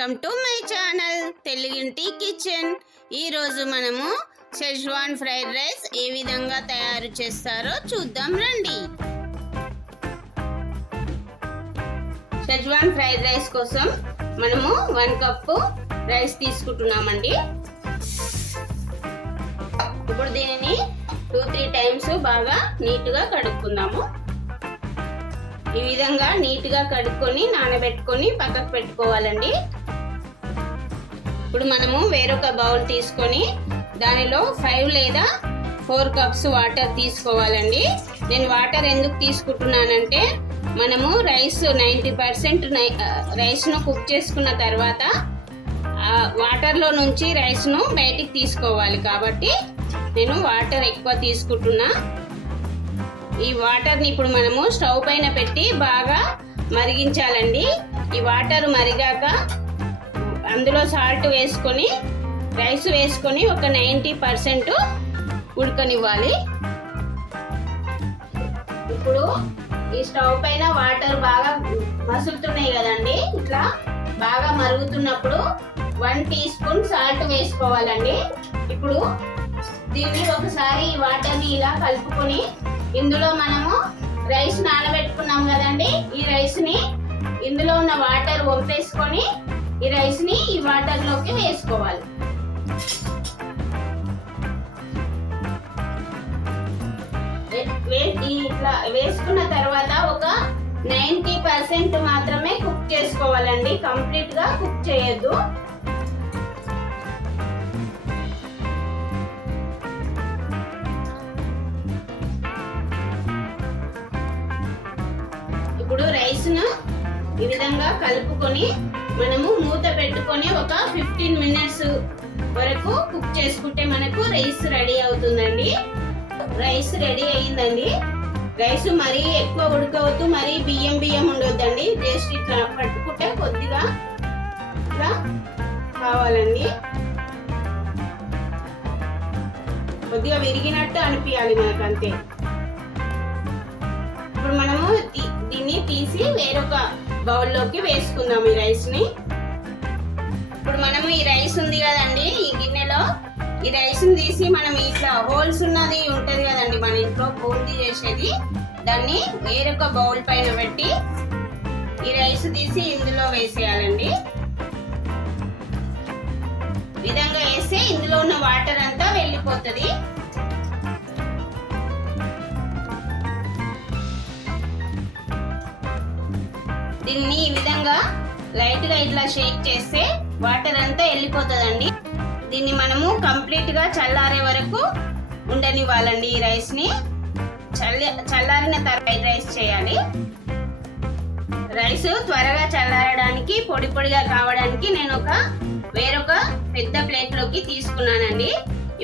Welcome to my channel తెలుగింటి kitchen. ఈరోజు మనము షెజ్వాన్ ఫ్రైడ్ రైస్ ఏ విధంగా తయారు చేస్తారో చూద్దాం రండి. షెజ్వాన్ ఫ్రైడ్ రైస్ కోసం మనము 1 కప్పు రైస్ తీసుకుంటున్నామండి. ఇప్పుడు దీనిని 2-3 టైమ్స్ బాగా నీట్గా కడుక్కుందాము. ఈ విధంగా నీట్గా కడుక్కొని నానబెట్టుకొని పక్కకు పెట్టుకోవాలండి. ఇప్పుడు మనము వేరొక బౌల్ తీసుకొని దానిలో 5 లేదా 4 కప్స్ వాటర్ తీసుకోవాలండి. నేను వాటర్ ఎందుకు తీసుకుంటున్నానంటే మనము రైస్ 90% రైస్ను కుక్ చేసుకున్న తర్వాత వాటర్లో నుంచి రైస్ను బయటికి తీసుకోవాలి కాబట్టి నేను వాటర్ ఎక్కువ తీసుకుంటున్నా. ఈ వాటర్ని ఇప్పుడు మనము స్టవ్ పైన పెట్టి బాగా మరిగించాలండి. ఈ వాటర్ మరిగాక అందులో సాల్ట్ వేసుకొని రైస్ వేసుకొని ఒక 90% ఉడకనివ్వాలి. ఇప్పుడు ఈ స్టవ్ పైన వాటర్ బాగా మసులుతున్నాయి కదండి. ఇట్లా బాగా మరుగుతున్నప్పుడు 1 టీ స్పూన్ సాల్ట్ వేసుకోవాలండి. ఇప్పుడు దీన్ని ఒకసారి ఈ వాటర్ని ఇలా కలుపుకొని ఇందులో మనము రైస్ నానబెట్టుకున్నాం కదండి. ఈ రైస్ని ఇందులో ఉన్న వాటర్ వంపేసుకొని ఈ రైస్ని ఈ వాటర్లోకి వేసుకోవాలి. ఇట్లా వేసుకున్న తర్వాత ఒక 90% మాత్రమే కుక్ చేసుకోవాలండి. కంప్లీట్గా కుక్ చేయొద్దు. ఇప్పుడు రైస్ను ఈ విధంగా కలుపుకొని మనము మూత పెట్టుకొని ఒక 15 మినిట్స్ వరకు కుక్ చేసుకుంటే మనకు రైస్ రెడీ అవుతుందండి. రైస్ రెడీ అయ్యిందండి. రైస్ మరీ ఎక్కువ ఉడకవద్దు, మరీ బియ్యం ఉండొద్దండి. జస్ట్ ఇట్లా పట్టుకుంటే కొద్దిగా ఇట్లా కావాలండి. కొద్దిగా విరిగినట్టు అనిపించాలి మనకు, అంతే. ఇప్పుడు మనము దీన్ని తీసి వేరొక బౌల్లోకి వేసుకుందాం ఈ రైస్ని. ఇప్పుడు మనము ఈ రైస్ ఉంది కదండి, ఈ గిన్నెలో ఈ రైస్ని తీసి మనం ఇట్లా హోల్స్ ఉన్నది ఉంటుంది కదండి మన ఇంట్లో బూందీ చేసేది, దాన్ని వేరొక బౌల్ పైన పెట్టి ఈ రైస్ తీసి ఇందులో వేసేయాలండి. ఈ విధంగా వేస్తే ఇందులో ఉన్న వాటర్ అంతా వెళ్ళిపోతుంది. దీన్ని ఈ విధంగా లైట్గా ఇట్లా షేక్ చేస్తే వాటర్ అంతా వెళ్ళిపోతుందండి. దీన్ని మనము కంప్లీట్గా చల్లారే వరకు ఉండనివ్వాలండి. ఈ రైస్ని చల్లారిన తర్వాత రైస్ చేయాలి. రైస్ త్వరగా చల్లారడానికి పొడిగా కావడానికి నేను వేరొక పెద్ద ప్లేట్లోకి తీసుకున్నానండి.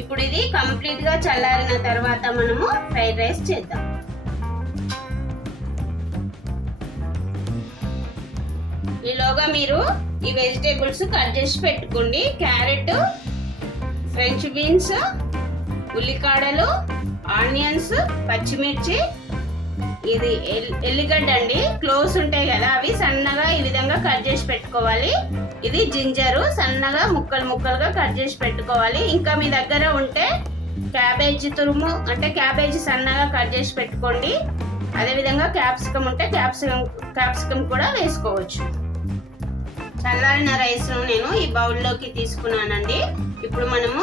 ఇప్పుడు ఇది కంప్లీట్గా చల్లారిన తర్వాత మనము ఫ్రైడ్ రైస్ చేద్దాం. ఈలోగా మీరు ఈ వెజిటేబుల్స్ కట్ చేసి పెట్టుకోండి. క్యారెట్, ఫ్రెంచ్ బీన్స్, ఉల్లికాడలు, ఆనియన్స్, పచ్చిమిర్చి, ఇది ఎల్లిగడ్డ అండి, క్లోవ్స్ ఉంటాయి కదా అవి సన్నగా ఈ విధంగా కట్ చేసి పెట్టుకోవాలి. ఇది జింజరు సన్నగా ముక్కలుగా కట్ చేసి పెట్టుకోవాలి. ఇంకా మీ దగ్గర ఉంటే క్యాబేజీ తురుము అంటే క్యాబేజీ సన్నగా కట్ చేసి పెట్టుకోండి. అదేవిధంగా క్యాప్సికమ్ ఉంటే క్యాప్సికమ్ కూడా వేసుకోవచ్చు. చల్లారిన రైస్ను నేను ఈ బౌల్లోకి తీసుకున్నానండి. ఇప్పుడు మనము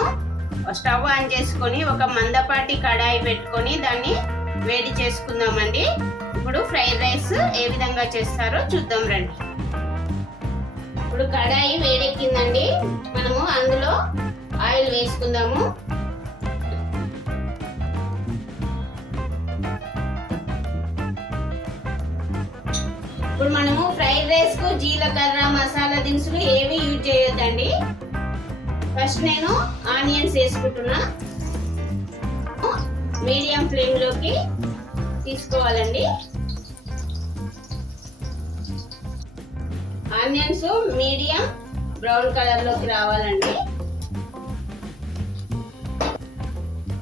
స్టవ్ ఆన్ చేసుకొని ఒక మందపాటి కడాయి పెట్టుకొని దాన్ని వేడి చేసుకుందామండి. ఇప్పుడు ఫ్రైడ్ రైస్ ఏ విధంగా చేస్తారో చూద్దాం రండి. ఇప్పుడు కడాయి వేడెక్కిందండి. మనము అందులో ఆయిల్ వేసుకుందాము. ఇప్పుడు మనము ఫ్రైడ్ రైస్ కు జీలకర్ర, మసాలా దినుసులు ఏవి యూజ్ చేయొద్దండి. ఫస్ట్ నేను ఆనియన్స్ వేసుకుంటున్నా. మీడియం ఫ్లేమ్ లోకి తీసుకోవాలండి. ఆనియన్స్ మీడియం బ్రౌన్ కలర్ లోకి రావాలండి.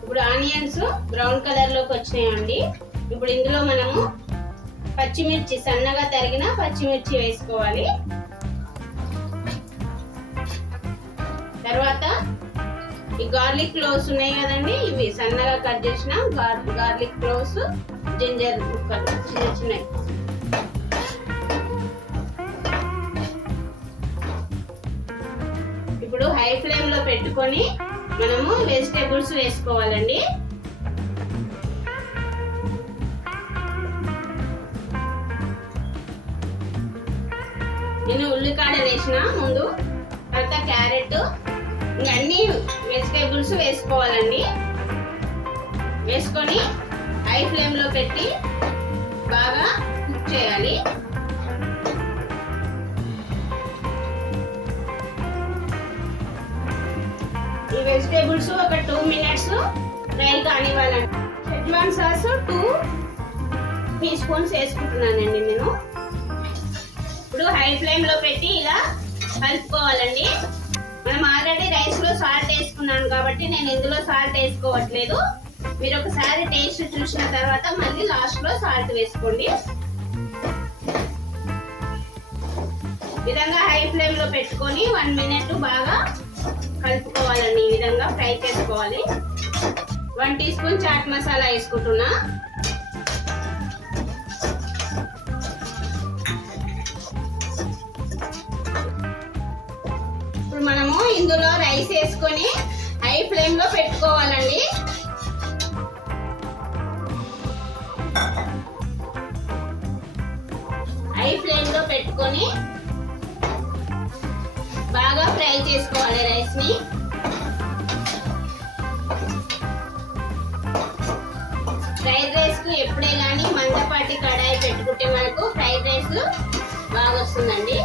ఇప్పుడు ఆనియన్స్ బ్రౌన్ కలర్ లోకి వచ్చినాయండి. ఇప్పుడు ఇందులో మనము పచ్చిమిర్చి సన్నగా తరిగిన పచ్చిమిర్చి వేసుకోవాలి. తర్వాత ఈ గార్లిక్ క్లోవ్స్ ఉన్నాయి కదండి, ఇవి సన్నగా కట్ చేసిన గార్లిక్ క్లోవ్స్, జింజర్ ముక్కలు చిన్న చిన్నవి. ఇప్పుడు హై ఫ్లేమ్ లో పెట్టుకొని మనము వెజిటేబుల్స్ వేసుకోవాలండి. నేను ఉల్లికాడ వేసిన ముందు, తర్వాత క్యారెట్, ఇంకా అన్ని వెజిటేబుల్స్ వేసుకోవాలండి. వేసుకొని హై ఫ్లేమ్ లో పెట్టి బాగా కుక్ చేయాలి. ఈ వెజిటేబుల్స్ ఒక 2 minutes ఫ్రై కానివ్వాలండి. షెజ్వాన్ సాస్ 2 teaspoons వేసుకుంటున్నానండి నేను. ఇప్పుడు హై ఫ్లేమ్ లో పెట్టి ఇలా కలుపుకోవాలండి. మనం ఆల్రెడీ రైస్ లో సాల్ట్ వేసుకున్నాను కాబట్టి నేను ఇందులో సాల్ట్ వేసుకోవట్లేదు. మీరు ఒకసారి టేస్ట్ చూసిన తర్వాత మళ్ళీ లాస్ట్ లో సాల్ట్ వేసుకోండి. విధంగా హై ఫ్లేమ్ లో పెట్టుకొని 1 minute బాగా కలుపుకోవాలండి. ఈ విధంగా ఫ్రై చేసుకోవాలి. 1 teaspoon చాట్ మసాలా వేసుకుంటున్నా. ఇప్పుడు మనము ఇందులో రైస్ వేసుకొని హై ఫ్లేమ్ లో పెట్టుకోవాలండి. హై ఫ్లేమ్ లో పెట్టుకొని బాగా ఫ్రై చేసుకోవాలి రైస్ ని. ఫ్రైడ్ రైస్ కు ఎప్పుడే కానీ మందపాటి కడాయి పెట్టుకుంటే మనకు ఫ్రైడ్ రైస్ బాగా వస్తుందండి.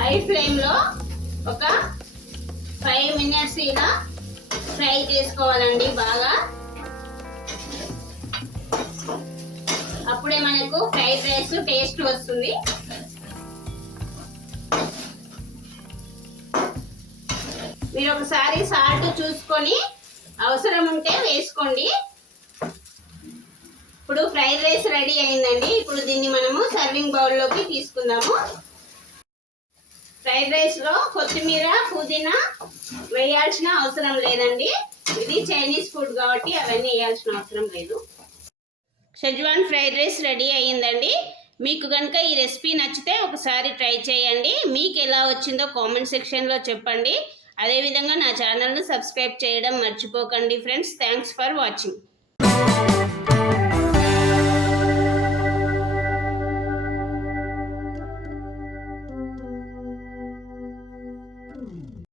హై ఫ్లేమ్ లో ఒక 5 minutes ఇలా ఫ్రై చేసుకోవాలండి బాగా. అప్పుడే మనకు ఫ్రైడ్ రైస్ టేస్ట్ వస్తుంది. మీరు ఒకసారి సాల్ట్ చూసుకొని అవసరం ఉంటే వేసుకోండి. ఇప్పుడు ఫ్రైడ్ రైస్ రెడీ అయిందండి. ఇప్పుడు దీన్ని మనము సర్వింగ్ బౌల్లోకి తీసుకుందాము. ఫ్రైడ్ రైస్ లో కొత్తిమీర, పుదీనా వేయాల్సిన అవసరం లేదండి. ఇది చైనీస్ ఫుడ్ కాబట్టి అవన్నీ వేయాల్సిన అవసరం లేదు. షెజ్వాన్ ఫ్రైడ్ రైస్ రెడీ అయ్యిందండి. మీకు కనుక ఈ రెసిపీ నచ్చితే ఒకసారి ట్రై చేయండి. మీకు ఎలా వచ్చిందో కామెంట్ సెక్షన్లో చెప్పండి. అదేవిధంగా నా ఛానల్ను సబ్స్క్రైబ్ చేయడం మర్చిపోకండి ఫ్రెండ్స్. Thanks for watching.